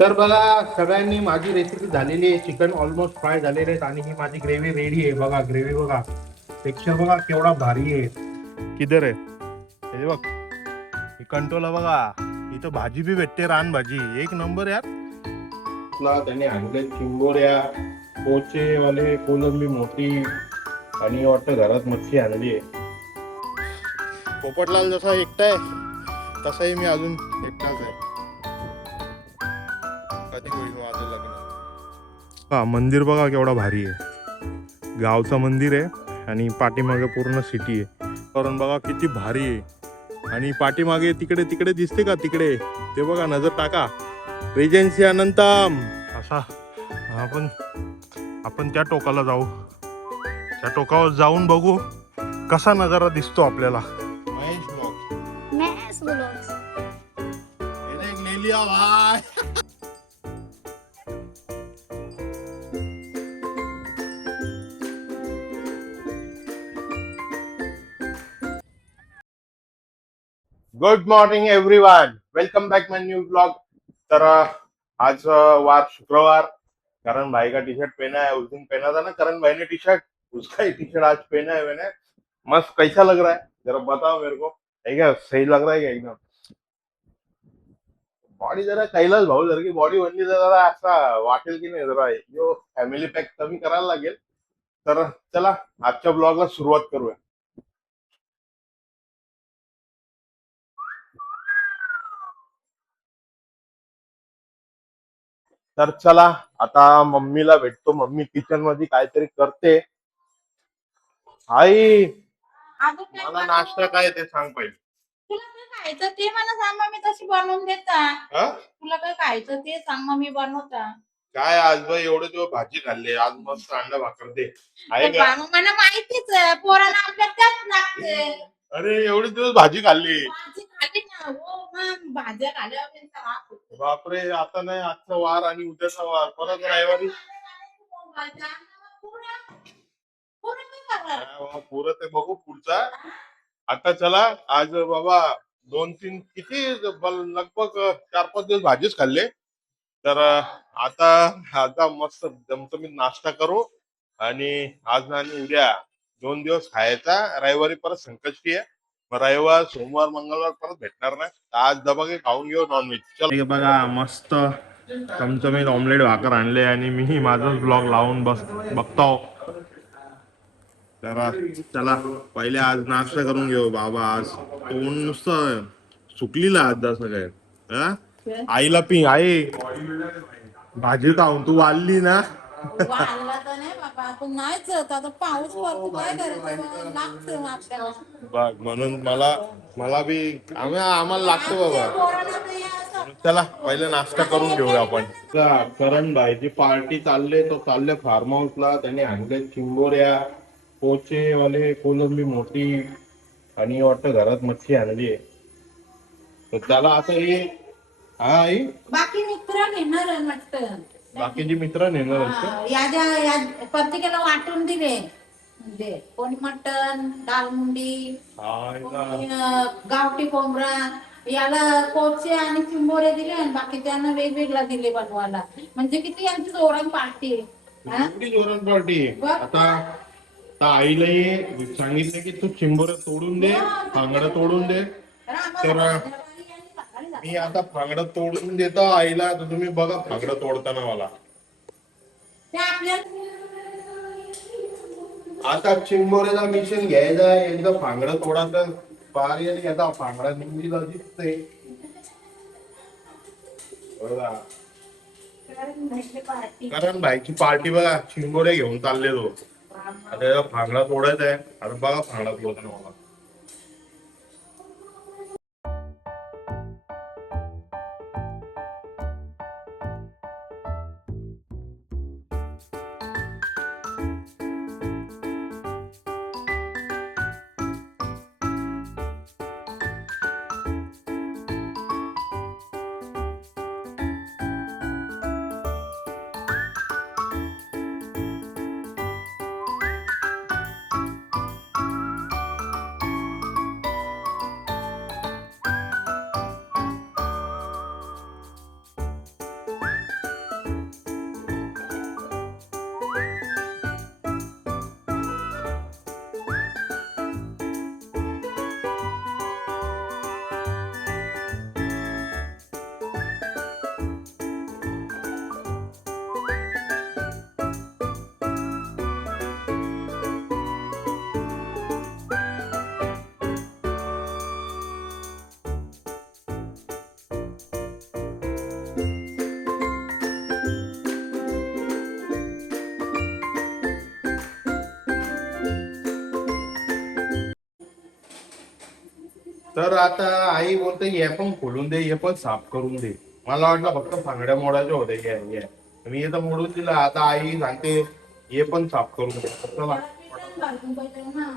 तर बघा सगळ्यांनी माझी रेसिपी झालेली आहे. चिकन ऑलमोस्ट फ्राय झालेले आहेत आणि ही माझी ग्रेव्ही रेडी आहे. बघा ग्रेव्ही बघा, टेक्स्चर बघा केवढा भारी आहे. किधर आहे हे बघ, ही कंटोला बघा. इथं भाजी बी भेटते, रान भाजी एक नंबर यार. त्याने आणले चिंबोऱ्या, पोचे वाले, कोलंबी मोठी आणि वाटतं घरात मच्छी आणली आहे. पोपटलाल जसा एकटा आहे तसाही मी अजून एकटाच आहे. कधी होईल माझं लग्न. हा मंदिर बघा केवढा भारी आहे. गावचं मंदिर आहे आणि पाठीमागे पूर्ण सिटी आहे. कारण बघा किती भारी आहे. आणि पाठीमागे तिकडे तिकडे दिसते का, तिकडे ते बघा, नजर टाका, रेजेन्सी अनंतम. असा आपण आपण त्या टोकाला जाऊ. त्या टोकावर जाऊन बघू कसा नजारा दिसतो आपल्याला. Mahesh blog Mahesh blogs. ले लिया भाई. Good morning everyone, welcome back my new blog. तर आज वार शुक्रवार. करण भाई का टी शर्ट पहना है, उस दिन पहना था ना करण भाई ने टी शर्ट, उसका ही टी शर्ट आज पहना है मैंने. मस्त. कैसा लग रहा है जरा बताओ मेरे को. है क्या, सही लग रहा है क्या एकदम. बॉडी जरा कैलास भाऊ जर की बॉडी बनली तर जरा असा वाटेल की नाही, जरा जो फॅमिली पॅक कमी करायला लागेल. तर चला आजच्या ब्लॉगला सुरुवात करूया. तर चला आता मम्मीला भेटतो. मम्मी किचन मध्ये काहीतरी करते. आई, अगं काय मला नाश्ता काय ते सांग पहिले. तुला काय खायचं ते मला सांग, मग मी तशी बनवून देता. हा? तुला काय खायचं ते सांग, मग मी बनवता. काय आज बाई एवढे दिवस भाजी खाल्ली, आज मस्त अंडा भाकर दे. आहे का? मला माहितीच आहे, पोरांना आपल्या त्याच लागते. अरे एवढे दिवस भाजी खाल्ली. भाजी खाली ना हो, मग भाज्या खाल्ल्या बापरे, आता नाही, आजचा वार आणि उद्याचा वार, परत रविवारी. पुरत आहे, बघू पुढचा. आता चला आज बाबा 2-3 किती लगभग 4-5 दिवस भाजीच खाल्ले. तर आता आता मस्त जमतो मी नाश्ता करू. आणि आज आणि उद्या 2 दिवस खायचा. रविवारी परत संकष्टी आहे. रविवार सोमवार मंगळवार परत भेटणार नाही. आज दबागे खाऊन घेऊ नॉनव्हेज. चल बघा मस्त चमचमीत ऑमलेट भाकर आणले आणि मी माझाच ब्लॉग लावून बघतो. तर चला पहिले आज नाश्ता करून घेऊ बाबा. आज तोंड नुसतं सुकलीला आज जसं काय. हा? आईला पी, आई भाजी खाऊन तू वाढली ना. वाढला तर नाही बाबा, आपण नाहीच आता पाऊस पडतो, काय करायचं, लागतं आपल्याला. बघ म्हणून मला बी आम्हाला लागतो बाबा. पोरांना बी असं चला पहिले नाश्ता करून घेऊया आपण. करण भाईची पार्टी चालले, तो चालले फार्म हाऊसला. त्याने आणले चिंबोऱ्या, पोचे वाले, कोलंबी मोठी आणि वाटतं घरात मच्छी आणली आहे. तर त्याला आता हे, हा आई, बाकी मित्र घेणार आहे वाटतं. बाकीचे मित्र नेणार आहेत या प्रत्येकाला वाटून दिले. म्हणजे कोणी मटण, दालमुंडी, कोणी गावठी कोंबडा, याला कोचे आणि चिंबोरे दिले आणि बाकी त्यांना वेगवेगळा दिले बनवायला. म्हणजे किती यांची जोरात पार्टी आहे. जोरात पार्टी. आता आईलाही सांगितलं की तू चिंबोऱ्या तोडून दे, बांगडा तोडून दे. तर मी आता फांगडं तोडून देतो आईला. तर तुम्ही बघा फांगडं तोडताना मला. आता चिंबोऱ्याचा मिशन घ्यायचा, एकदा फांगडं तोडायचं बारी आणि आता फांगडा निघलीला दिसतंय. कारण भाईची पार्टी बघा, चिंबोऱ्या घेऊन चालले तो. आता फांगडा तोडायचा आहे. आता बघा फांगडा तोडताना मला. तर आता आई बोलते हे पण खोलून दे, हे पण साफ करून दे. मला वाटलं फक्त फांगड्या मोडायच्या होत्या मी हे तर मोडून दिलं. आता आई सांगते हे पण साफ करून दे. चला. घालून पाहिजे ना.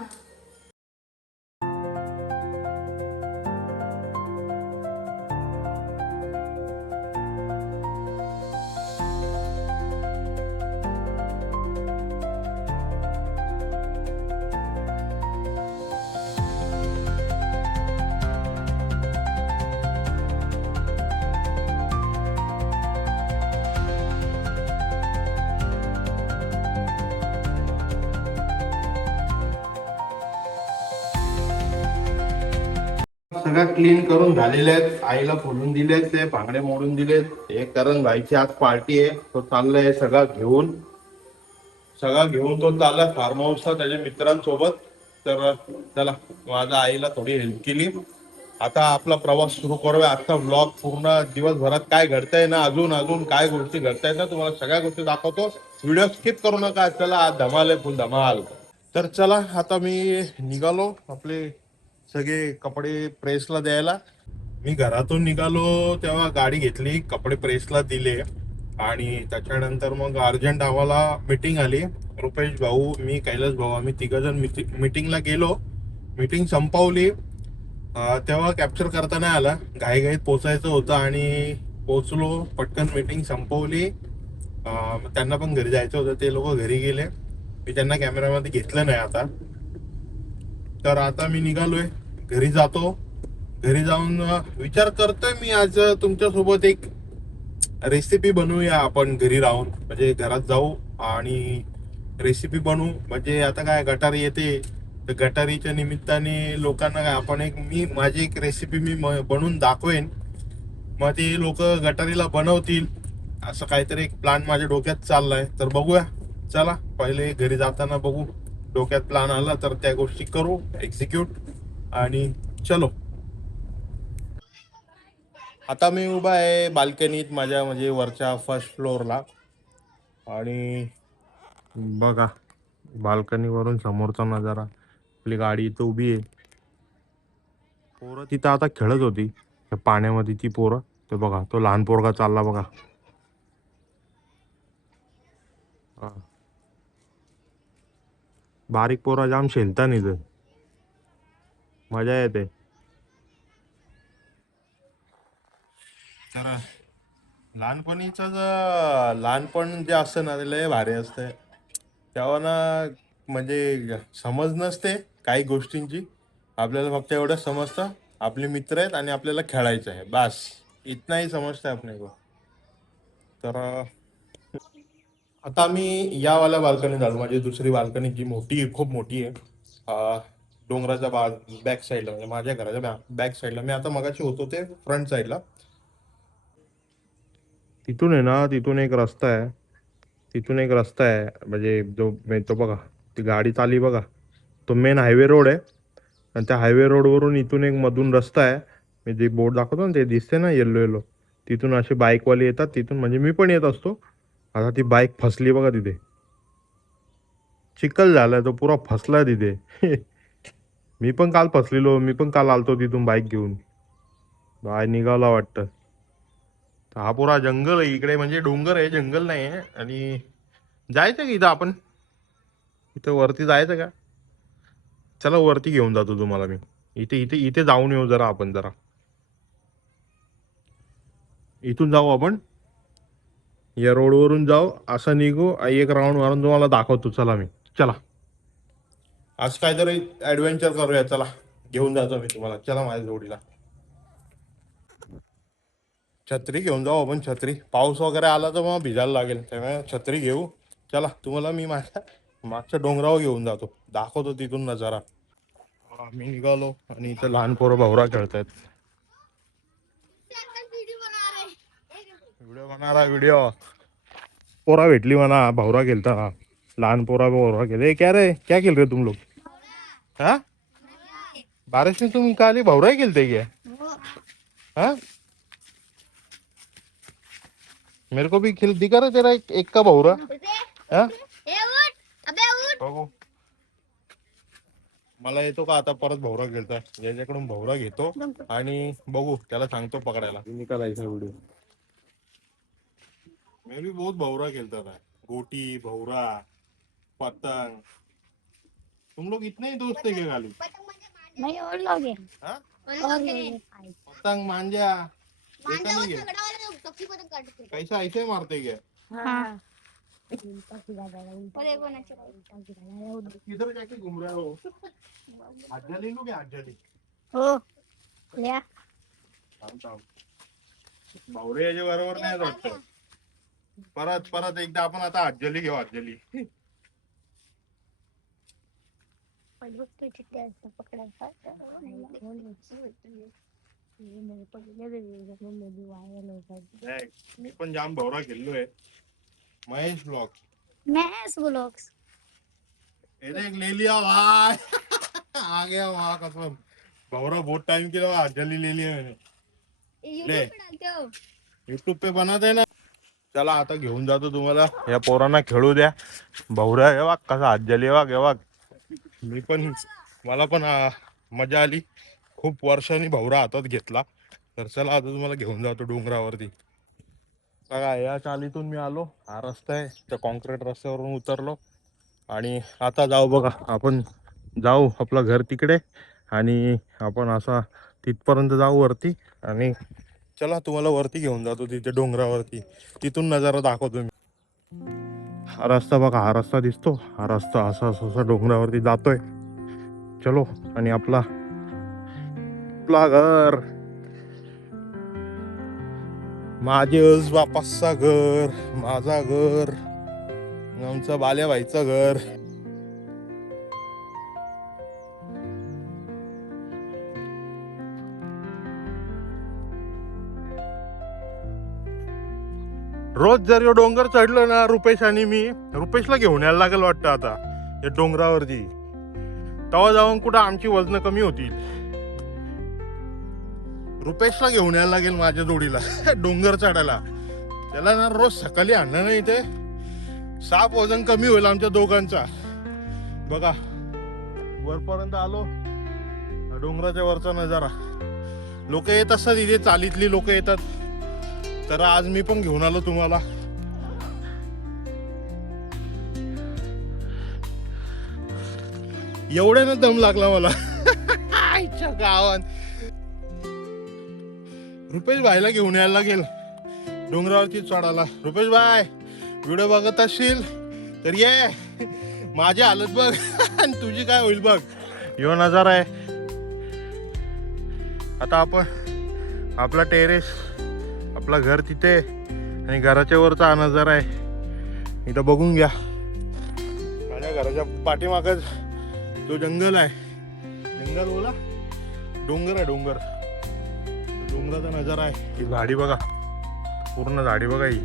सगळं क्लीन करून झालेले आहेत. आईला खोलून दिलेत, ते बांगडे मोडून दिलेत. हे करण भाईची आज पार्टी आहे, तो चाललाय सगळं घेऊन तो चाललाय फार्म हाऊसला त्याच्या मित्रांसोबत. तर चला, माझ्या आईला थोडी हेल्प केली. आता आपला प्रवास सुरू करूया. आजचा व्लॉग पूर्ण दिवसभरात काय घडतंय ना, अजून अजून काय गोष्टी घडतायत ना, तुम्हाला सगळ्या गोष्टी दाखवतो. व्हिडिओ स्किप करू नका. चला, आज धमाल आहे, फुल धमाल. तर चला, आता मी निघालो आपले सगळे कपडे प्रेसला द्यायला. मी घरातून निघालो तेव्हा गाडी घेतली, कपडे प्रेसला दिले आणि त्याच्यानंतर मग अर्जंट आम्हाला मीटिंग आली. रुपेश भाऊ, मी, कैलास भाऊ, आम्ही तिघजण मीटिंगला गेलो. मीटिंग संपवली. तेव्हा कॅप्चर करता नाही आला, घाईघाईत पोचायचं होतं आणि पोचलो पटकन. मीटिंग संपवली. मग त्यांना पण घरी जायचं होतं, ते लोक घरी गेले. मी त्यांना कॅमेऱ्यामध्ये घेतलं नाही आता. तर आता मी निघालोय, घरी जातो. घरी जाऊन विचार करतोय मी आज तुमच्यासोबत एक रेसिपी बनवूया आपण घरी राहून. म्हणजे घरात जाऊ आणि रेसिपी बनवू. म्हणजे आता काय गटारी येते, तर गटारीच्या निमित्ताने लोकांना काय आपण माझी एक रेसिपी मी बनवून दाखवेन. मग ते लोक गटारीला बनवतील, असं काहीतरी एक प्लॅन माझ्या डोक्यात चाललाय. तर बघूया. चला, पहिले घरी जाताना बघू, डोक्यात प्लॅन आला तर त्या गोष्टी करू एक्झिक्यूट. आणि चलो. आता मी उभा आहे बाल्कनीत माझ्या, म्हणजे वरच्या फर्स्ट फ्लोअरला. आणि बघा, बाल्कनीवरून समोरचा नजारा. आपली गाडी इथं उभी आहे. पोरं तिथं आता खेळत होती त्या पाण्यामध्ये, ती पोरं. ते बघा, तो लहान पोरगा चालला बघा. हा. बारीक पोरा जाम शेलता इथं, मजा येते. तर लहानपण जे असतं ना, ते लय भारी असतं. तेव्हा ना, म्हणजे समज नसते काही गोष्टींची. आपल्याला फक्त एवढं समजतं, आपले मित्र आहेत आणि आपल्याला खेळायचं आहे, बस. इतनाही समजतं आपल्या को. तर आता आम्ही या वाल्या बाल्कनी झालो. माझी दुसरी बाल्कनी जी मोठी आहे, खूप मोठी आहे. डोंगराच्या बॅक साईडला, म्हणजे माझ्या घराच्या बॅक साईडला. मी आता मगाशी होतो ते फ्रंट साईडला. तिथून आहे ना, तिथून एक रस्ता आहे म्हणजे तो बघा, ती गाडी चालली बघा, तो मेन हायवे रोड आहे. आणि त्या हायवे रोडवरून इथून एक मधून रस्ता आहे. मी जे बोर्ड दाखवतो ना, ते दिसते ना, येल्लो येल्लो. तिथून असे बाईकवाले येतात तिथून, म्हणजे मी पण येत असतो. आता ती बाईक फसली बघा तिथे, चिखल झालाय, तो पुरा फसलाय तिथे. मी पण काल आलतो तिथून बाईक घेऊन. बाय निघाला वाटतं. हा पुरा जंगल आहे इकडे, म्हणजे डोंगर आहे, जंगल नाही आहे. आणि जायचं का इथं आपण, इथं वरती जायचं का? चला, वरती घेऊन जातो तुम्हाला मी. इथे इथे इथे जाऊन येऊ जरा आपण, जरा इथून जाऊ आपण. या रोडवरून जाऊ, असं निघू, एक राऊंड मारून तुम्हाला दाखवतो. चला चला, आज काहीतरी ऍडव्हेंचर करूया. चला, घेऊन जातो मी तुम्हाला. चला माझ्या जोडीला. छत्री घेऊन जाऊ आपण. छत्री, पाऊस वगैरे आला तर मग भिजायला लागेल, त्यामुळे छत्री घेऊ. चला, तुम्हाला मी माझ्या मागच्या डोंगरावर घेऊन जातो, दाखवतो तिथून नजारा. मी निघालो आणि इथं लहान पोरं भवरा खेळतायत. व्हिडिओ पोरा भेटली म्हणा, भवरा खेलता. लहान पोरा भवरा खेले. क्या रे, क्या खेल रहे तुम लोग? हाँ, बारिश में तुम खाली भवरा ही खेलते क्या? हाँ, मेरे को भी खेल दिखा रहा तेरा एक का भवरा. हाँ, बघू. मला येतो का आता परत भवरा खेळता, याच्याकडून भवरा घेतो आणि बघू, त्याला सांगतो पकडायला. निकालायचा व्हिडिओ मैं भी बहुत भवरा खेलता था, गोटी भवरा पतंग. तुम लोग इतने ही दोस्त थे क्या खाली? नहीं और लोग हैं। हाँ? और लोग हैं। पतंग मांझा ऐसा नहीं है, कैसा ऐसे मारते क्या? हाँ। किधर जाके घूम रहे हो? आज्जा ले लो क्या, आज्जा ले? हो लिया। थांब थांब, भवरे याच्या बरोबर नाही वाटतं. परत परत एकदा आपण आता आज्जली घेऊ, आज्जली. मी पण जाम भवरा खेळलोय. Mahesh blog Mahesh blogs. ये देख ले लिया भाई. आ गया वहां कसम, भवरा बहुत टाइम के बाद आज्जली ले लिया मैंने. ले यूट्यूब पे बनाते ना. चला आता घेऊन जातो तुम्हाला, या पोरांना खेळू द्या. भवरा हे वाघ कसा आज्जली वाघ हे वाघ. मी पण, मला पण मजा आली. खूप वर्षांनी भवरा हातात घेतला. तर चला आता तुम्हाला घेऊन जातो डोंगरावरती. बघा या चालीतून मी आलो, हा रस्ता आहे, त्या कॉन्क्रीट रस्त्यावरून उतरलो आणि आता जाऊ बघा, आपण जाऊ आपलं घर तिकडे आणि आपण असा तिथपर्यंत जाऊ वरती आणि चला तुम्हाला वरती घेऊन जातो, तिथे डोंगरावरती, तिथून नजारा दाखवतो मी. हा रस्ता बघा, हा रस्ता दिसतो, हा रस्ता असा असा डोंगरावरती जातोय. चलो, आणि आपला घर, माझेच बापाचा घर, माझा घर, आमचं बाल्या भाईचं घर. रोज जर यो डोंगर चढलो ना, रुपेश आणि मी, रुपेशला घेऊन यायला लागेल वाटतं आता या डोंगरावरती. तेव्हा जाऊन कुठं आमची वजन कमी होतील. रुपेशला घेऊन यायला लागेल माझ्या जोडीला डोंगर चढायला. त्याला ना रोज सकाळी आणलं नाही ते, साप वजन कमी होईल आमच्या दोघांचा. बघा वरपर्यंत आलो, डोंगराच्या वरचा नजारा. लोक येत असतात इथे, चालीतली लोक येतात. तर आज मी पण घेऊन आलो तुम्हाला. एवढ्यानं दम लागला मला आईच्या गावात. रुपेश भाईला घेऊन यायला लागेल डोंगरावरती चढायला. रुपेश भाई व्हिडिओ बघत असशील तर ये, माझी हालत बघ आणि तुझी काय होईल बघ. यो नजारा आहे. आता आपण आपला टेरेस, आपला घर तिथे आणि घराच्या वरचा हा नजारा आहे. इथं बघून घ्या, माझ्या घराच्या पाठीमागच जो जंगल आहे, जंगल बोला, डोंगर आहे, डोंगर, डोंगराचा नजारा आहे. ही झाडी बघा, पूर्ण झाडी बघा, ही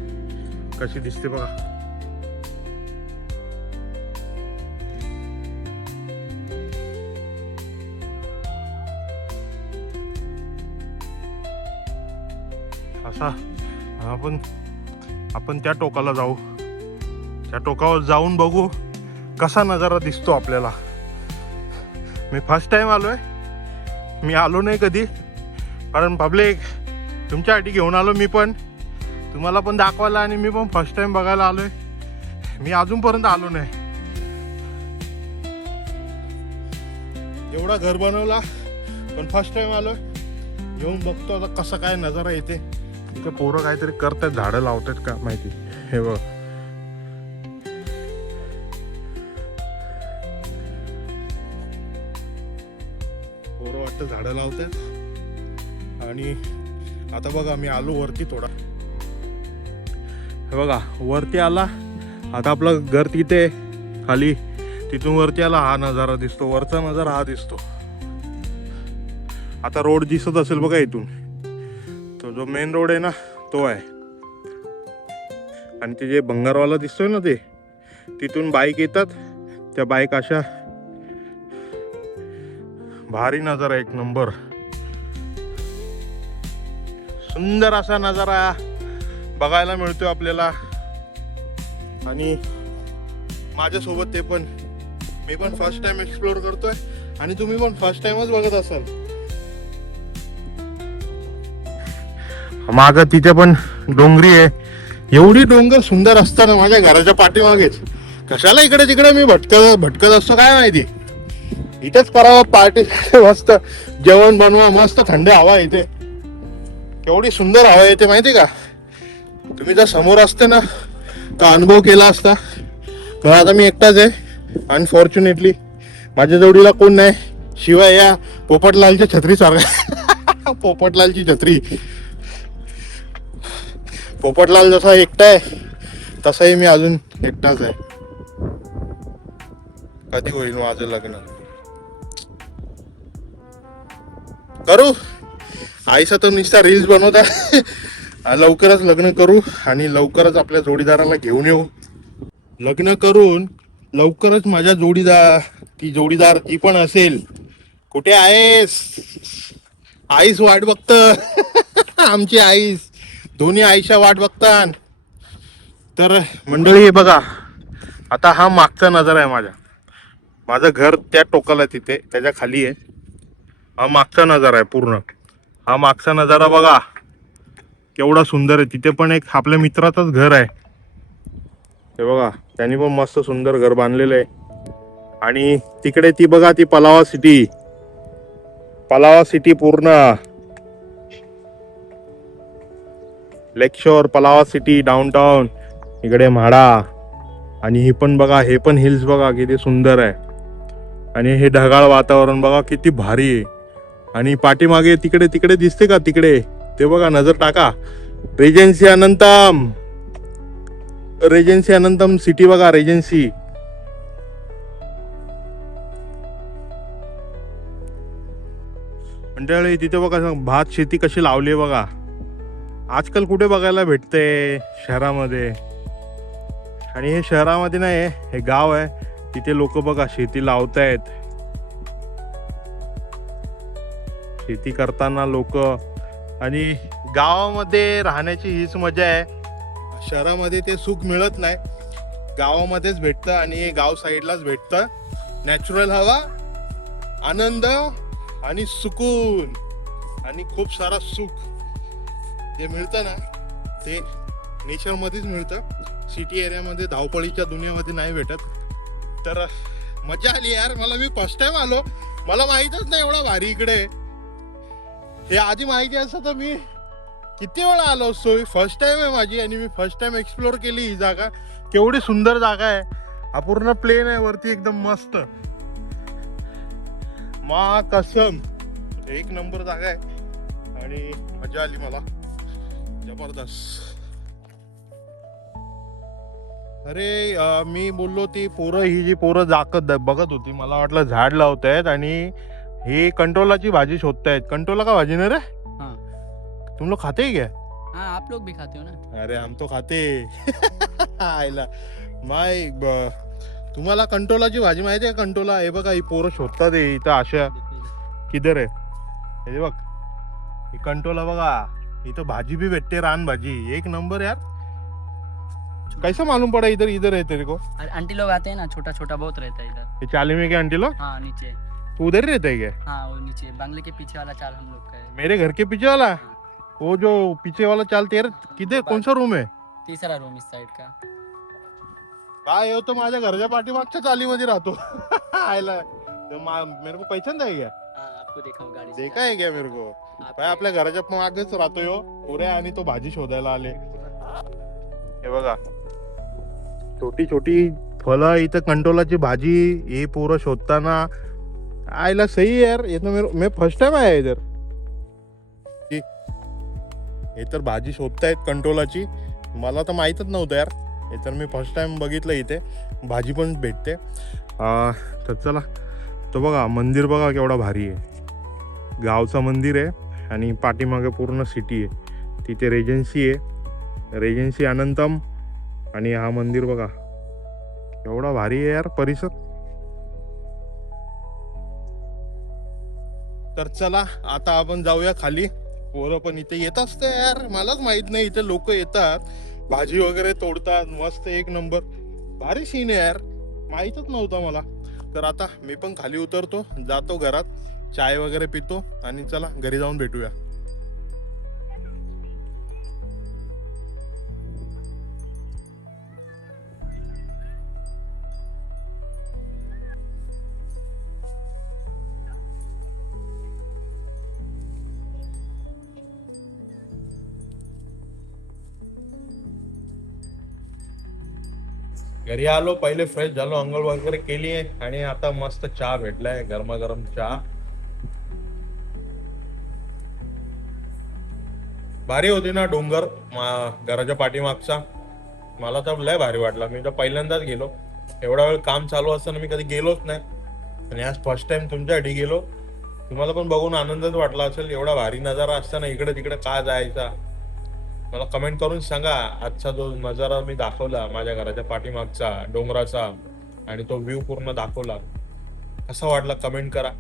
कशी दिसते बघा. असा आपण त्या टोकाला जाऊ, त्या टोकावर जाऊन बघू कसा नजारा दिसतो आपल्याला. मी फर्स्ट टाइम आलोय, मी आलो नाही कधी, कारण पब्लिक तुमच्यासाठी घेऊन आलो मी पण, तुम्हाला पण दाखवायला, आणि मी पण फर्स्ट टाइम बघायला आलोय. मी अजूनपर्यंत आलो नाही. एवढा घर बनवला पण फर्स्ट टाइम आलोय. येऊन बघतो आता कसा काय नजारा येते. इथे पोरं काहीतरी करतात, झाडं लावतात का माहिती. हे बघ, पोरं वाटतं झाडं लावतात. आणि आता बघा मी आलो वरती थोडा, हे बघा वरती आला. आता आपलं घर तिथे खाली, तिथून वरती आला, हा नजारा दिसतो, वरचा नजारा हा दिसतो. आता रोड दिसत असेल बघा इथून, तो जो मेन रोड आहे ना तो आहे. आणि ते जे भंगारवाला दिसतोय ना, ते तिथून बाईक येतात. त्या बाईक अशा, भारी नजारा, एक नंबर सुंदर असा नजारा बघायला मिळतोय आपल्याला. आणि माझ्यासोबत ते पण, मी पण फर्स्ट टाइम एक्सप्लोर करतोय आणि तुम्ही पण फर्स्ट टाइमच बघत असाल. माग तिथे पण डोंगरी आहे. एवढी डोंगर सुंदर असताना माझ्या घराच्या पाठीमागेच कशाला इकडे तिकडे मी भटकत असतो काय माहिती. इथेच करावं पार्टी. मस्त जेवण बनवा, मस्त थंड हवा इथे. केवढी सुंदर हवा येते माहिती का. तुम्ही जर समोर असते ना तर अनुभव केला असता. तर आता मी एकटाच आहे अनफॉर्च्युनेटली. माझ्या जोडीला कोण नाही शिवाय या पोपटलालच्या छत्री सारखा. पोपटलालची छत्री. पोपटलाल जसा एकटा आहे तसाही मी अजून एकटाच आहे. कधी होईल माझं लग्न करू. आईसा तर नुसता रील्स बनवता. लवकरच लग्न करू आणि लवकरच आपल्या जोडीदाराला घेऊन येऊ. लग्न करून लवकरच माझ्या जोडीदार ती पण असेल. कुठे आहेस. आईस वाट बघत. आमची आईस दोन्ही आईच्या वाट बघतात. तर मंडळी हे बघा आता हा मागचा नजारा आहे माझं घर त्या टोकाला तिथे त्याच्या खाली आहे. हा मागचा नजारा आहे पूर्ण. हा मागचा नजारा बघा केवढा सुंदर आहे. तिथे पण एक आपल्या मित्राचंच घर आहे. हे बघा त्यांनी पण मस्त सुंदर घर बांधलेलं आहे. आणि तिकडे ती बघा ती पलावा सिटी पूर्ण लेकशोर पलावा सिटी डाऊनटाऊन. इकडे म्हाडा आणि ही पण बघा हे पण हिल्स बघा किती सुंदर आहे. आणि हे ढगाळ वातावरण बघा किती भारी आहे. आणि पाठीमागे तिकडे दिसते का तिकडे ते बघा नजर टाका. रेजेन्सी अनंतम सिटी बघा. रेजेन्सी मंडळी तिथे बघा भात शेती कशी लावली बघा. आजकाल कुठे बघायला भेटते शहरामध्ये. आणि हे शहरामध्ये नाही हे गाव आहे. तिथे लोक बघा शेती लावतायत. शेती करताना लोक. आणि गावामध्ये राहण्याची हीच मजा आहे. शहरामध्ये ते सुख मिळत नाही. गावामध्येच भेटतं आणि हे गाव साईडलाच भेटतं. नॅचरल हवा, आनंद आणि सुकून आणि खूप सारा सुख जे मिळतं ना ते नेचर मध्येच मिळतं. सिटी एरियामध्ये धावपळीच्या दुनियामध्ये नाही भेटत. तर मजा आली यार. मी फर्स्ट टाइम आलो. मला माहीतच नाही एवढा भारी इकडे. हे आधी माहिती असतं तर मी किती वेळा आलो असतो. फर्स्ट टाइम आहे माझी आणि मी फर्स्ट टाइम एक्सप्लोर केली ही जागा. केवढी सुंदर जागा आहे. हा पूर्ण प्लेन आहे वरती एकदम मस्त. मा कसम एक नंबर जागा आहे आणि मजा आली मला जबरदस्त. अरे मी बोललो ती पोरं बघत होती. मला वाटलं झाड लावतायत आणि ही कंटोलाची भाजी शोधतायत. कंटोला का भाजी ना रे. हाँ तुम लोग खाते ही क्या. हाँ आप लोग भी खाते हो ना. अरे हम तो खाते. आयला तुम्हाला कंटोलाची भाजी माहिती आहे. कंटोला हे बघा ही पोरं शोधतात इथं अशा. किधर आहे हे बघ ही कंटोला बघा. इथं भाजी भी भेटते रान भाजी एक नंबर यार. कैसा मालूम पड़ा इधर है तेरे को. आंटी लोग आते हैं ना. छोटा छोटा बहुत रहता है इधर. ये चाली में क्या आंटी लोग. हाँ नीचे. तू उधर ही रहता है क्या. हाँ वो नीचे बांग्ले के पीछे वाला चाल हम लोग का है. मेरे घर के पीछे वाला. वो जो पीछे वाला चाल तेरा किधर कौन सा रूम है. तीसरा रूम इस साइड का. काय तो माझ्या घरच्या पाठीमागच्या चालीमध्ये राहतो. आयला मेरे को पहचान है क्या. हाँ आपको देखा हूँ गाड़ी से. देखा है क्या मेरे को. काय आपल्या घराच्या मागेच राहतो यो पुऱ्या. आणि तो भाजी शोधायला आले. हे बघा छोटी छोटी फळं इथं कंटोलाची भाजी हे पोरं शोधताना. आयला सही यार. ये तो मैं फर्स्ट टाइम आया इधर. हे तर भाजी शोधतायत कंटोलाची. मला तर माहीतच नव्हतं यार. हे तर मी फर्स्ट टाइम बघितलं. इथे भाजी पण भेटते. तर चला तो बघा मंदिर बघा केवढा भारी आहे. गावचं मंदिर आहे आणि पाठीमागे पूर्ण सिटी आहे. तिथे रेजेन्सी आहे. रेजेन्सी अनंतम. आणि हा मंदिर बघा एवढा भारी आहे यार परिसर. तर चला आता आपण जाऊया खाली. पोरं पण इथे येत असते यार. मलाच माहित नाही इथे लोक येतात भाजी वगैरे तोडतात. मस्त एक नंबर भारी सीन आहे यार. माहीतच नव्हता मला. तर आता मी पण खाली उतरतो, जातो घरात, चाय वगैरे पितो आणि चला घरी जाऊन भेटूया. घरी आलो, पहिले फ्रेश झालो, अंघोळ वगैरे केली आहे आणि आता मस्त चहा भेटलाय, गरमागरम चहा. भारी होती ना डोंगर घराच्या पाठीमागचा. मला तर लय भारी वाटला. मी तर पहिल्यांदाच गेलो. एवढा वेळ काम चालू असताना मी कधी गेलोच नाही आणि आज फर्स्ट टाइम तुमच्यासाठी गेलो. तुम्हाला पण बघून आनंदच वाटला असेल. एवढा भारी नजारा असताना इकडे तिकडे का जायचा. मला कमेंट करून सांगा. आजचा जो नजारा मी दाखवला माझ्या घराच्या पाठीमागचा डोंगराचा आणि तो व्ह्यू पूर्ण दाखवला, कसा वाटला कमेंट करा.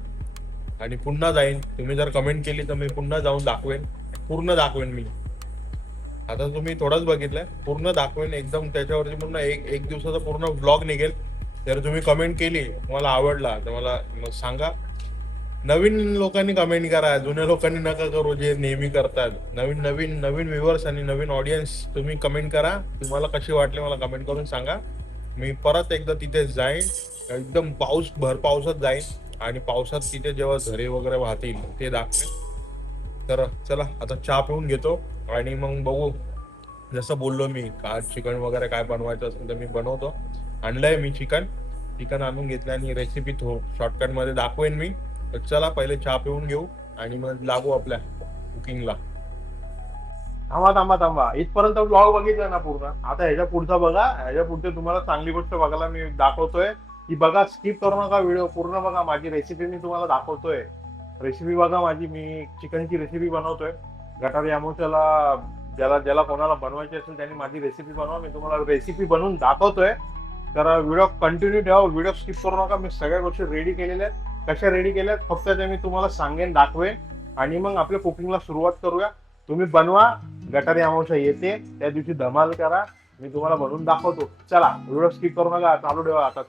आणि पुन्हा जाईन. तुम्ही जर कमेंट केली तर मी पुन्हा जाऊन दाखवेन, पूर्ण दाखवेन. मी आता तुम्ही थोडंच बघितलंय, पूर्ण दाखवेन एकदम. त्याच्यावरती पूर्ण एक दिवसाचा पूर्ण व्लॉग निघेल. जर तुम्ही कमेंट केली, तुम्हाला आवडला तर मला मग सांगा. नवीन लोकांनी कमेंट करा, जुन्या लोकांनी नका करू जे नेहमी करतात. नवीन नवीन नवीन व्ह्युअर्स आणि नवीन ऑडियन्स तुम्ही कमेंट करा. तुम्हाला कशी वाटले मला कमेंट करून सांगा. मी परत एकदा तिथे जाईन, एकदम भर पावसात जाईन आणि पावसात तिथे जेव्हा झरे वगैरे वाहतील ते दाखवेन. तर चला आता चहा पिऊन घेतो आणि मग बघू. जसं बोललो मी, आज चिकन वगैरे काय बनवायचं असेल तर मी बनवतो. आणलंय मी चिकन आणून घेतलं आणि रेसिपी शॉर्टकटमध्ये दाखवेन मी. तर चला पहिले चहा पिऊन घेऊ आणि मग लागू आपल्या कुकिंगला. थांबा इथपर्यंत ब्लॉग बघितला ना पूर्ण. आता ह्याच्या पुढचा बघा. ह्याच्या पुढचे तुम्हाला चांगली गोष्ट बघायला मी दाखवतोय की बघा, स्किप करू नका, व्हिडिओ पूर्ण बघा. माझी रेसिपी मी तुम्हाला दाखवतोय. रेसिपी बघा माझी. मी चिकनची रेसिपी बनवतोय. गटारी अमावस्याला ज्याला कोणाला बनवायची असेल त्यांनी माझी रेसिपी बनवा. मी तुम्हाला रेसिपी बनवून दाखवतोय. तर व्हिडिओ कंटिन्यू ठेवा, व्हिडिओ स्किप करू नका. मी सगळ्या गोष्टी रेडी केलेल्या आहेत. कशा रेडी केल्यात फक्त ते मी तुम्हाला सांगेन, दाखवेन आणि मग आपल्या कुकिंगला सुरुवात करूया. तुम्ही बनवा. गटारी अमावस्या येते त्या दिवशी धमाल करा. मी तुम्हाला बनवून दाखवतो. चला व्हिडिओ स्किप करू नका, चालू ठेवा. आता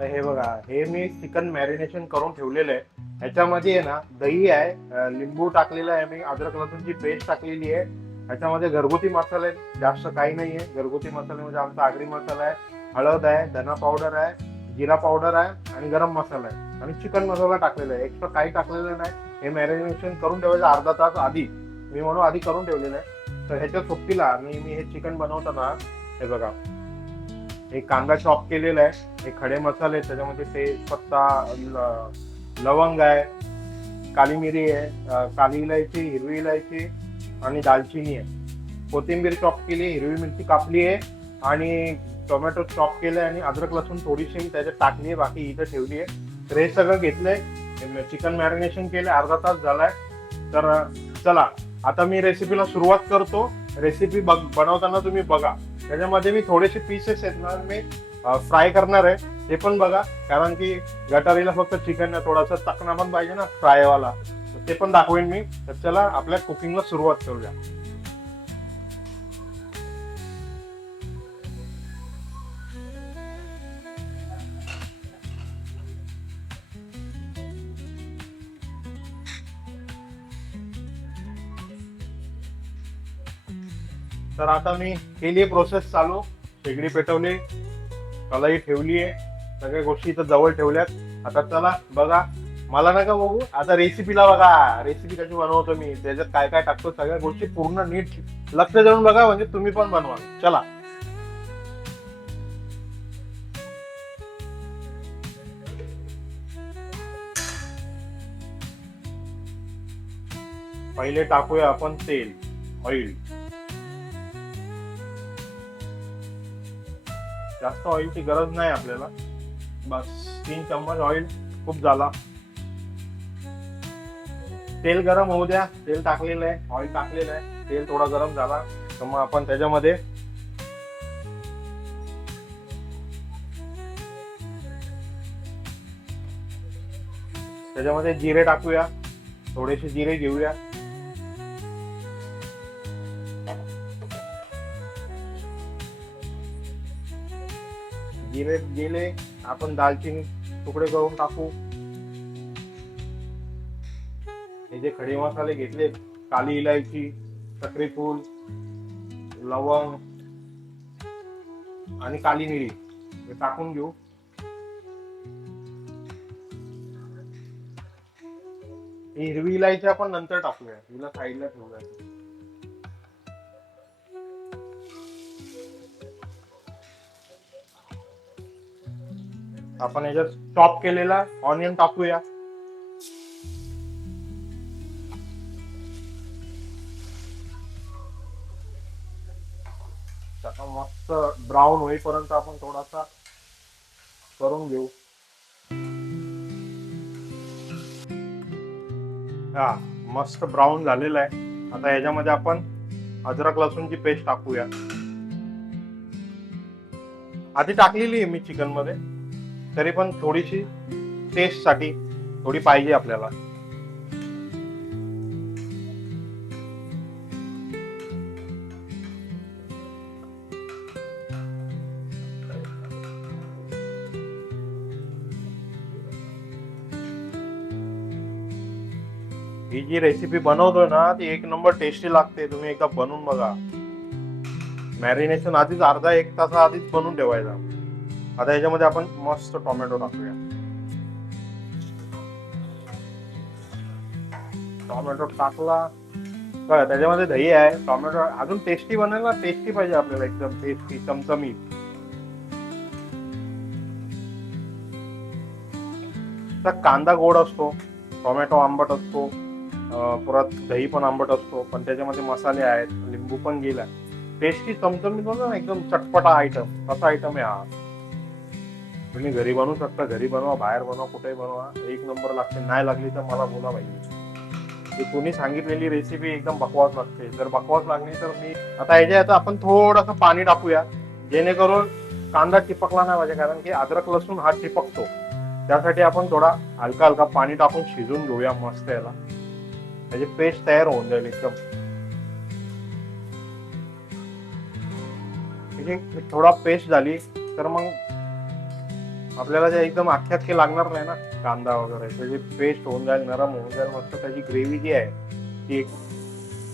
हे बघा, हे मी चिकन मॅरिनेशन करून ठेवलेलं आहे. ह्याच्यामध्ये आहे ना दही आहे, लिंबू टाकलेला आहे मी, अद्रक लसूणची पेस्ट टाकलेली आहे. ह्याच्यामध्ये घरगुती मसाले आहेत, जास्त काही नाहीये. घरगुती मसाले म्हणजे आमचा आगरी मसाला आहे, हळद आहे, धना पावडर आहे, जिरा पावडर आहे आणि गरम मसाला आहे आणि चिकन मसाला टाकलेला आहे. एक्स्ट्रा काही टाकलेलं नाही. हे मॅरिनेशन करून ठेवायचं अर्धा तास आधी. मी म्हणून आधी करून ठेवलेलं आहे. तर ह्याच्या सोबतीला मी हे चिकन बनवताना हे बघा, एक कांदा चॉप केलेला आहे, हे खडे मसाले, त्याच्यामध्ये तेजपत्ता, लवंग आहे, काली मिरी आहे, काली इलायची, हिरवी इलायची आणि दालचिनी आहे. कोथिंबीर चॉप केली, हिरवी मिरची कापली आहे आणि टोमॅटो चॉप केलंय आणि अद्रक लसूण थोडीशी मी त्याच्यात टाकली आहे, बाकी इथं ठेवली आहे. तर हे सगळं घेतलंय, चिकन मॅरिनेशन केलं, अर्धा तास झालाय. तर चला आता मी रेसिपीला सुरुवात करतो. रेसिपी बनवताना तुम्ही बघा. त्याच्यामध्ये मी थोडेसे पीसेस आहेत ना मी फ्राय करणार आहे, ते पण बघा. कारण की गटारीला फक्त चिकन थोडासा चकना पण पाहिजे ना फ्रायवाला, ते पण दाखवेन मी. तर चला आपल्या कुकिंगला सुरुवात करूया. तर आता मी केली प्रोसेस चालू. शेगडी पेटवली, कढई ठेवली आहे, सगळ्या गोष्टी इथं जवळ ठेवल्यात. आता चला बघा, मला नका बघू, आता रेसिपीला बघा. रेसिपी कशी बनवतो मी, त्याच्यात काय काय टाकतो, सगळ्या गोष्टी पूर्ण नीट लक्ष देऊन बघा, म्हणजे तुम्ही पण बनवा. चला पहिले टाकूया आपण तेल, ऑइल. जास्त ऑइलची गरज नाही आपल्याला, बस 3 चम्मच ऑइल खूप झाला. तेल गरम होऊ द्या. तेल टाकलेलं आहे, ऑइल टाकलेलं आहे. तेल थोडा गरम झाला तर मग आपण त्याच्यामध्ये जिरे टाकूया. थोडेसे जिरे घेऊया. जिरे गेले, आपण दालचिनी तुकडे करून टाकू. हे जे खडे मसाले घेतले, काली इलायची, चक्री फूल, लवंग आणि काली मिरी हे टाकून घेऊ. हिरवी इलायची आपण नंतर टाकूया, हिला साईडला ठेवूया. आपण याच्यात चॉप केलेला ऑनियन टाकूया. त्याचा मस्त ब्राऊन होईपर्यंत आपण थोडासा करून घेऊ. हा मस्त ब्राऊन झालेला आहे. आता याच्यामध्ये आपण अद्रक लसूणची पेस्ट टाकूया. आधी टाकलेली आहे मी चिकन मध्ये, तरी पण थोडीशी टेस्ट साठी थोडी पाहिजे आपल्याला. ही जी रेसिपी बनवतोय ना ती एक नंबर टेस्टी लागते. तुम्ही एकदा बनवून बघा. मॅरिनेशन आधीच अर्धा एक तास आधीच बनवून ठेवायचा. आता याच्यामध्ये आपण मस्त टोमॅटो टाकूया. टोमॅटो टाकला काय त्याच्यामध्ये दही आहे. टोमॅटो अजून टेस्टी बनेल ना, टेस्टी पाहिजे आपल्याला, एकदम टेस्टी चमचमीत. कांदा गोड असतो, टोमॅटो आंबट असतो, परत दही पण आंबट असतो, पण त्याच्यामध्ये मसाले आहेत, लिंबू पण गेला. टेस्टी चमचमीत होतो ना, एकदम चटपटा आयटम. असा आयटम आहे हा. तुम्ही घरी बनवू शकता, घरी बनवा, बाहेर बनवा, कुठेही बनवा, एक नंबर लागते. नाही लागली तर मला बोला पाहिजे. तुम्ही सांगितलेली रेसिपी एकदम बकवास लागते. जर बकवास लागली तर मी आता याच्यात आपण थोडंसं पाणी टाकूया, जेणेकरून कांदा चिपकला नाही पाहिजे. कारण की अद्रक लसूण हा चिपकतो, त्यासाठी आपण थोडा हलका हलका पाणी टाकून शिजून घेऊया मस्त. याला त्याची पेस्ट तयार होऊन जाईल एकदम. थोडा पेस्ट झाली तर मग आपल्याला जे एकदम अख्खे लागणार नाही ना कांदा वगैरे, त्याची पेस्ट होऊन जाईल, नरम होऊन जाईल मस्त. त्याची ग्रेव्ही जी आहे ती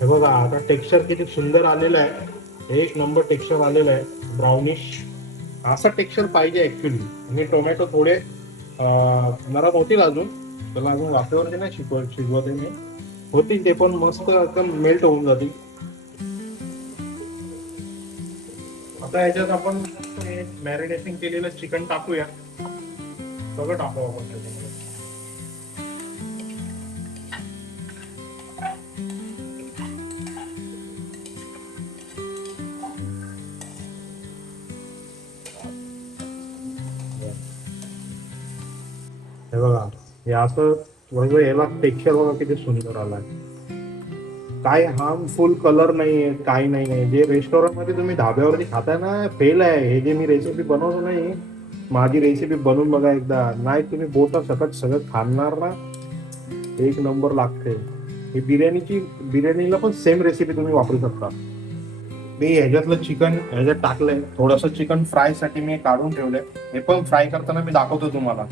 हे बघा. आता टेक्स्चर किती सुंदर आलेलं आहे, एक नंबर टेक्स्चर आलेलं आहे, ब्राउनिश. असं टेक्स्चर पाहिजे ऍक्च्युली. आणि टोमॅटो थोडे नरम होतील अजून, त्याला अजून वाफेवरती नाही शिजवते मी, होतील ते पण मस्त एकदम मेल्ट होऊन जातील. आता याच्यात आपण मॅरिनेशन केलेलं चिकन टाकूया. सगळं टाकू आपण त्याच्यामध्ये. हे बघा, हे असं म्हणजे याला टेक्स्चर बघा किती सुंदर आलाय. काय हार्मफुल कलर नाहीये, काही नाही. जे रेस्टॉरंट मध्ये तुम्ही धाब्यावरती खाताय ना, फेल आहे. हे जे मी रेसिपी बनवतो नाही, माझी रेसिपी बनवून बघा एकदा. नाही तुम्ही बोटा सकट सगळं खाणार ना, एक नंबर लागते. ही बिर्याणीला पण सेम रेसिपी तुम्ही वापरू शकता. मी ह्याच्यातलं चिकन ह्याच्यात टाकलंय. थोडंसं चिकन फ्राय साठी मी काढून ठेवलंय. हे पण फ्राय करताना मी दाखवतो तुम्हाला.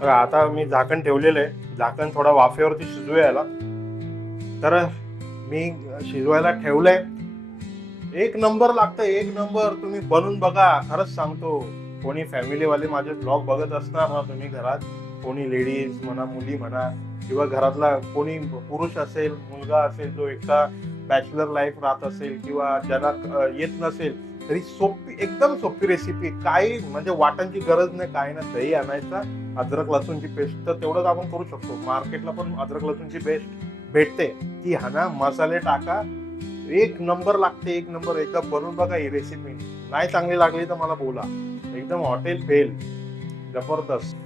बघा आता मी झाकण ठेवलेलं आहे. झाकण थोडा वाफेवरती शिजू यायला. तर मी शिजवायला ठेवलंय. एक नंबर लागतंय, एक नंबर. तुम्ही बनवून बघा, खरंच सांगतो. कोणी फॅमिलीवाले माझे ब्लॉग बघत असणार ना तुम्ही घरात, कोणी लेडीज म्हणा, मुली म्हणा, किंवा घरातला कोणी पुरुष असेल, मुलगा असेल, जो एकटा बॅचलर लाईफ राहत असेल, किंवा ज्याला येत नसेल, तरी सोपी, एकदम सोपी रेसिपी. काही म्हणजे वाटणची गरज नाही, काही नाही. दही आणायचा, अद्रक लसूणची पेस्ट, तर तेवढंच आपण करू शकतो. मार्केटला पण अद्रक लसूणची पेस्ट भेटते, ती हाना, मसाले टाका, एक नंबर लागते, एक नंबर. एकदा बनवून बघा ही रेसिपी. नाही चांगली लागली तर मला बोला. एकदम हॉटेल फेल, जबरदस्त.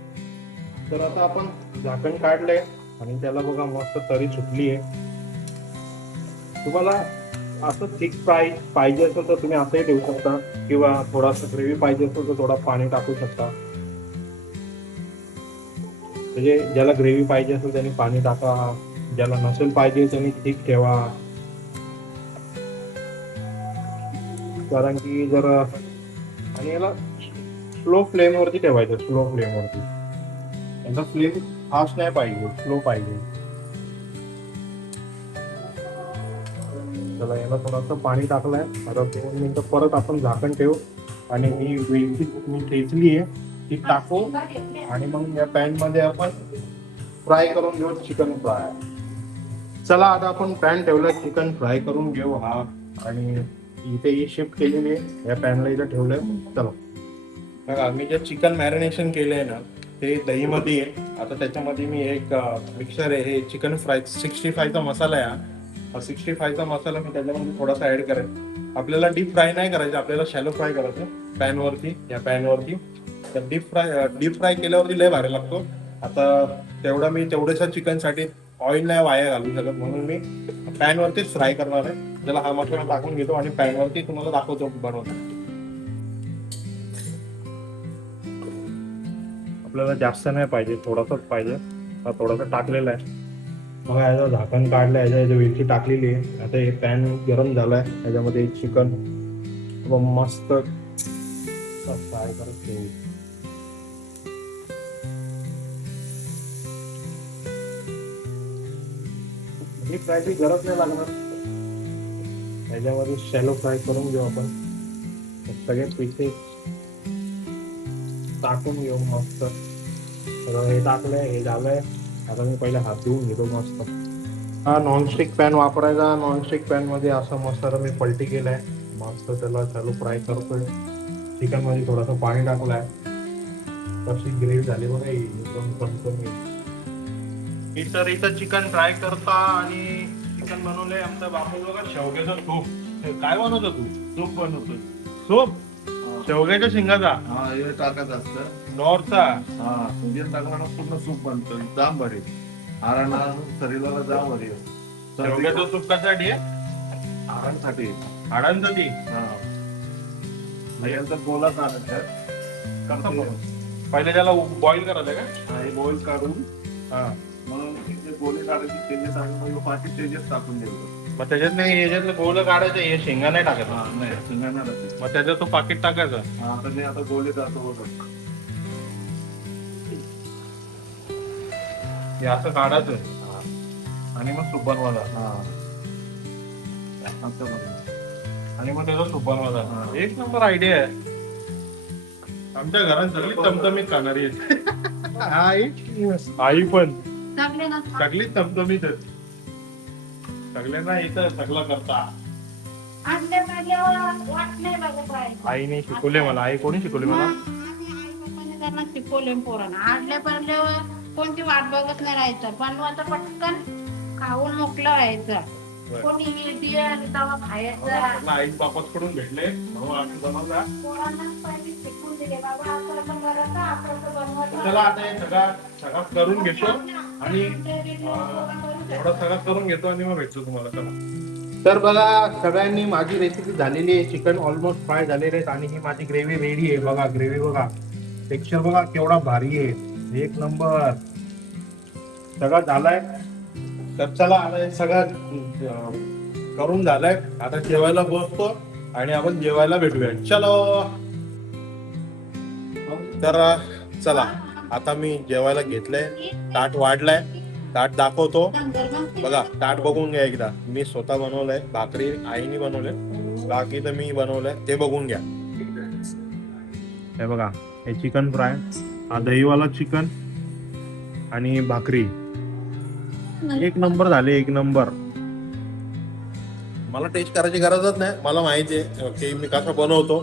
तर आता आपण झाकण काढलंय आणि त्याला बघा मस्त तरी सुटली आहे. तुम्हाला असं थिक फ्राय पाहिजे असेल तर तुम्ही असंही ठेवू शकता, किंवा थोडासा ग्रेव्ही पाहिजे असेल तर थोडा पाणी टाकू शकता. म्हणजे ज्याला ग्रेव्ही पाहिजे असेल त्यांनी पाणी टाका, ज्याला नसेल पाहिजे त्यांनी थिक ठेवा. कारण की जर आणि याला स्लो फ्लेमवरती ठेवायचं, स्लो फ्लेमवरती. याचा फ्लेम फास्ट नाही पाहिजे, स्लो पाहिजे. चला याला थोडंसं पाणी टाकलंय. आता 2 मिनिटं परत आपण झाकण ठेवू आणि ही वेलची मी ठेचली आहे ती टाकू आणि मग या पॅन मध्ये आपण फ्राय करून घेऊ चिकन फ्राय. चला आता आपण पॅन ठेवलं, चिकन फ्राय करून घेऊ. हा आणि इथे ही शिफ्ट केलेली आहे, या पॅनला इथं ठेवलंय. चला बघा मी जे चिकन मॅरिनेशन केलंय ना ते दहीमध्ये आहे. आता त्याच्यामध्ये मी एक मिक्सर आहे, हे चिकन फ्राय 65चा मसाला आहे. हा 65चा मसाला मी त्याच्यामध्ये थोडासा ऍड करेन. आपल्याला डीप फ्राय नाही करायचं, आपल्याला शॅलो फ्राय करायचं पॅनवरती, या पॅनवरती. तर डीप फ्राय केल्यावरती लय भारी लागतो. आता तेवढ्याशा चिकनसाठी ऑइल नाही वाया घालू शकत, म्हणून मी पॅनवरतीच फ्राय करणार आहे. त्याला हा मसाला टाकून घेतो आणि पॅनवरती तुम्हाला दाखवतो बनवतो. आपल्याला जास्त नाही पाहिजे, थोडासाच पाहिजे. हा थोडासा टाकलेला आहे बघा. याचं झाकण काढलं, याच्या वेलची टाकलेली आहे. आता हे पॅन गरम झालाय, याच्यामध्ये चिकन मस्त फ्राय करत ठेवू. डीप फ्रायची गरज नाही लागणार, याच्यामध्ये शॅलो फ्राय करून घेऊ आपण. सगळे पीसेस टाकून घेऊ मस्त. हे टाकलंय, हे झालंय. आता मी पहिले हात धुवून घेतो मस्त. हा नॉनस्टिक पॅन वापरायचा. नॉनस्टिक पॅन मध्ये असं मस्त मी पलटी केलाय मस्त. त्याला चालू फ्राय करतोय. चिकन मध्ये थोडंसं पाणी टाकलंय. कशी ग्रेव्ही झाली बघा, एकदम चमचमीत. इथं चिकन फ्राय करता आणि चिकन बनवलंय आमचा बापू बघा. शेवग्याचं सूप. काय बनवतो तू? सूप बनवतोय. सूप शेवग्याच्या शेंगाचा? हा हे टाकायचं असतं नॉरचा. हा म्हणजे टाकल्यानं पूर्ण सूप बनतो, जाम भारी. हारांना शरीराला जाम भारी. शेवग्याचं सूप कशासाठी आहे? हारांसाठी. हाडांसाठी. हा नंतर गोला चालत कसं बनवतो? पहिले त्याला बॉईल करायचं का? हा हे बॉईल काढून हा म्हणून जे गोले काढायचे तेजेस आणि मग बाकी तेजेस टाकून द्यायचं. मग त्याच्यात नाही, याच्यातलं गोलं काढायचं, हे शेंगा नाही टाकायचं. हा नाही शिंगाणार ते. मग त्याच्यात तो पाकिट टाकायचं. हा आता ते आता गोले जातो बघा. हे असं काढायचं हा आणि मग सूप बनवायचा. हा असं बनवलं. आणि मग त्याचा सूप बनवायचा. हा. एक नंबर आयडिया आहे. आमच्या घरात सगळी चमचमीत खाणारी आहे. आई पण टाकले ना सगळी चमचमीत आहेत. सगळ्यांना येतं सगळं करता. आणले पाहिजे वाट नाही बघू पाहिजे. आईने शिकवले मला. आई कोणी शिकवले मला? त्यांना शिकवले पोरांना. आणले पडल्यावर कोणती वाट बघत नाही राहायचं, बनवायचं पटकन खाऊन मोकळं व्हायचं. कोणी येईल तेव्हा खायचं. मला आई बापाकडून भेटले म्हणून आम्ही बनवला. पोरांना पहिले शिकवून दिले, बाबा असं पण करायचं, असं बनवायचं. चला आता हे सगळं करून घेतो आणि एवढं सगळं करून घेतो आणि मग भेटतो तुम्हाला. चला तर बघा सगळ्यांनी माझी रेसिपी झालेली आहे. चिकन ऑलमोस्ट फ्राय झालेले आहेत आणि ही माझी ग्रेव्ही रेडी आहे. बघा ग्रेव्ही बघा, टेक्स्चर बघा केवढा भारी आहे, एक नंबर. सगळं झालंय. तर चला आता हे सगळं करून झालंय. आता जेवायला बसतो आणि आपण जेवायला भेटूया. चलो तर चला आता मी जेवायला घेतलंय. ताट वाढलाय, ताट दाखवतो. बघा ताट बघून घ्या एकदा. मी स्वतः बनवलंय. भाकरी आईने बनवले, बाकी तर मी बनवलंय, ते बघून घ्या. हे बघा हे चिकन फ्राय, हा दहीवाला चिकन आणि भाकरी. एक नंबर झाले, एक नंबर. मला टेस्ट करायची गरजच नाही, मला माहिती आहे की मी कसं बनवतो.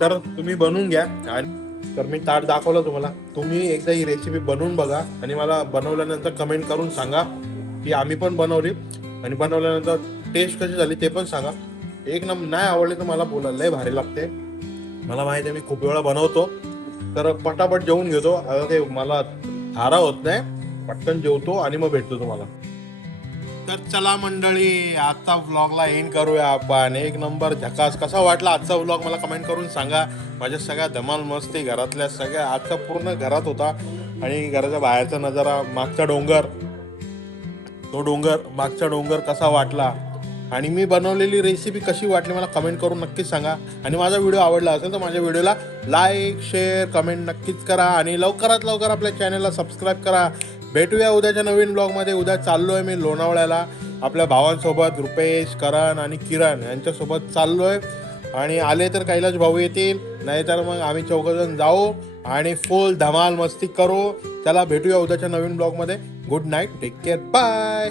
तर तुम्ही बनवून घ्या. आणि तर मी ताट दाखवलं तुम्हाला. तुम्ही एकदा ही रेसिपी बनवून बघा आणि मला बनवल्यानंतर कमेंट करून सांगा की आम्ही पण बनवली आणि बनवल्यानंतर टेस्ट कशी झाली ते पण सांगा. एक नंबर. नाही आवडली तर मला बोला, लय भारी लागते. मला माहिती आहे मी खूप वेळा बनवतो. तर पटापट जेवून घेतो. आता ते मला थारा होत नाही, पटकन जेवतो आणि मग भेटतो तुम्हाला. तर चला मंडळी आजचा व्लॉगला एंड करूया आपण. एक नंबर झकास. कसा वाटला आजचा व्लॉग मला कमेंट करून सांगा. माझ्या सगळ्या धमाल मस्ती घरातल्या सगळ्या आजचा पूर्ण घरात होता आणि घराच्या बाहेरचा नजारा, मागचा डोंगर, तो डोंगर, मागचा डोंगर कसा वाटला आणि मी बनवलेली रेसिपी कशी वाटली मला कमेंट करून नक्कीच सांगा. आणि माझा व्हिडिओ आवडला असेल तर माझ्या व्हिडिओला लाईक शेअर कमेंट नक्कीच करा आणि लवकरात लवकर आपल्या चॅनलला सबस्क्राईब करा. भेटूया उद्याच्या नवीन ब्लॉगमध्ये. उद्या चाललो आहे मी लोणावळ्याला आपल्या भावांसोबत, रुपेश, करण आणि किरण यांच्यासोबत चाललो आहे. आणि आले तर कैलाश भाऊ येतील, नाहीतर मग आम्ही चौघजण जाऊ आणि फुल धमाल मस्ती करू. चला भेटूया उद्याच्या नवीन ब्लॉगमध्ये. Good night, take care, bye.